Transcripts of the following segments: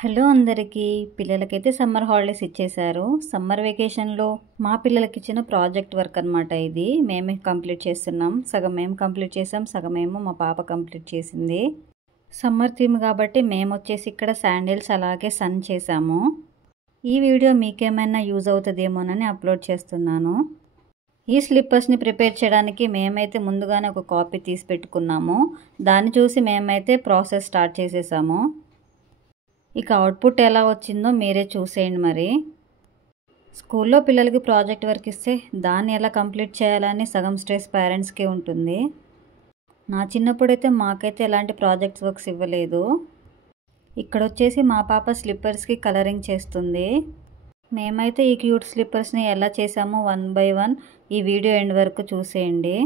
Hello అందరికీ పిల్లలకైతే summer holidays ఇచ్చేశారు. సమ్మర్ వెకేషన్లో మా పిల్లలకి ఇచ్చిన ప్రాజెక్ట్ వర్క్ అనమాట. ఇది మేమే కంప్లీట్ చేస్తున్నాం. సగం మేము కంప్లీట్ చేసాం, సగం ఏమో మా పాప కంప్లీట్ చేసింది. సమ్మర్ థీమ్ కాబట్టి మేము వచ్చేసి ఇక్కడ శాండిల్స్ అలాగే సన్ చేసాము. ఈ వీడియో మీకేమైనా యూజ్ అవుతుందేమోనని అప్లోడ్ చేస్తున్నాను. ఈ స్లిప్పర్స్ని ప్రిపేర్ చేయడానికి మేమైతే ముందుగానే ఒక కాపీ తీసి పెట్టుకున్నాము. దాన్ని చూసి మేమైతే ప్రాసెస్ స్టార్ట్ చేసేసాము. ఇక అవుట్పుట్ ఎలా వచ్చిందో మీరే చూసేయండి. మరి స్కూల్లో పిల్లలకి ప్రాజెక్ట్ వర్క్ ఇస్తే దాన్ని ఎలా కంప్లీట్ చేయాలని సగం స్ట్రెస్ పేరెంట్స్కి ఉంటుంది. నా చిన్నప్పుడైతే మాకైతే ఎలాంటి ప్రాజెక్ట్స్ వర్క్స్ ఇవ్వలేదు. ఇక్కడ వచ్చేసి మా పాప స్లిప్పర్స్కి కలరింగ్ చేస్తుంది. మేమైతే ఈ క్యూట్ స్లిప్పర్స్ని ఎలా చేసామో 1 by 1 ఈ వీడియో ఎండ్ వరకు చూసేయండి.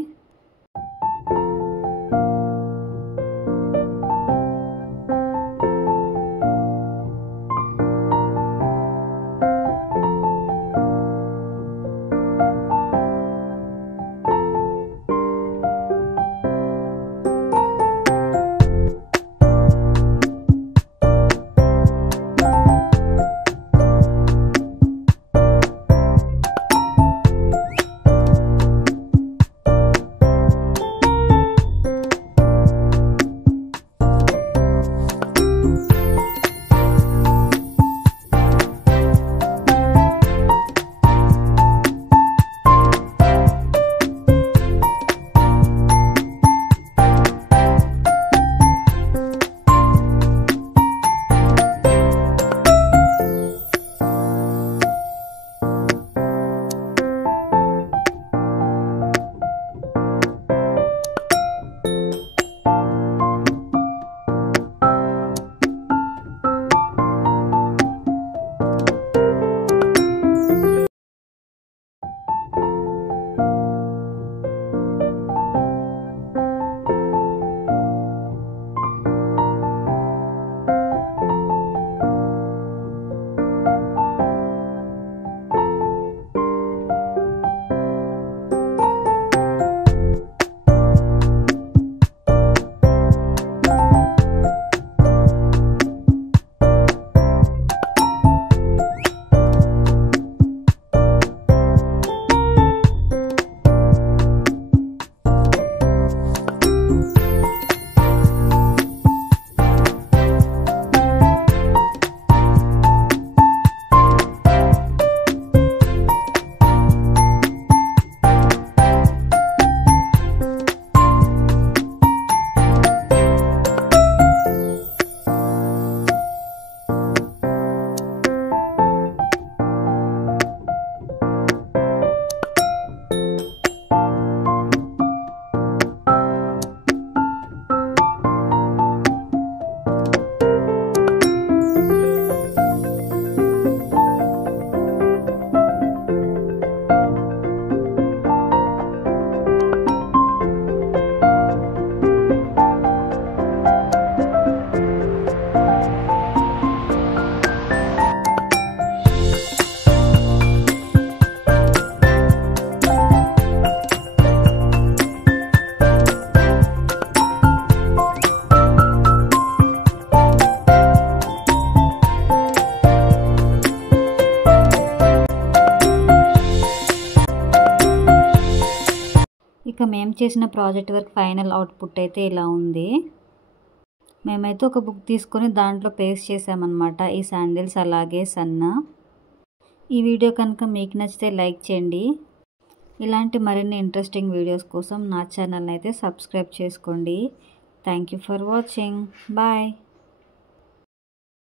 ఇక మేము చేసిన ప్రాజెక్ట్ వర్క్ ఫైనల్ అవుట్పుట్ అయితే ఇలా ఉంది. మేమైతే ఒక బుక్ తీసుకొని దాంట్లో పేస్ట్ చేసామన్నమాట ఈ శాండిల్స్ అలాగే సన్న. ఈ వీడియో కనుక మీకు నచ్చితే లైక్ చేయండి. ఇలాంటి మరిన్ని ఇంట్రెస్టింగ్ వీడియోస్ కోసం నా ఛానల్ని అయితే సబ్స్క్రైబ్ చేసుకోండి. Thank you for watching. Bye.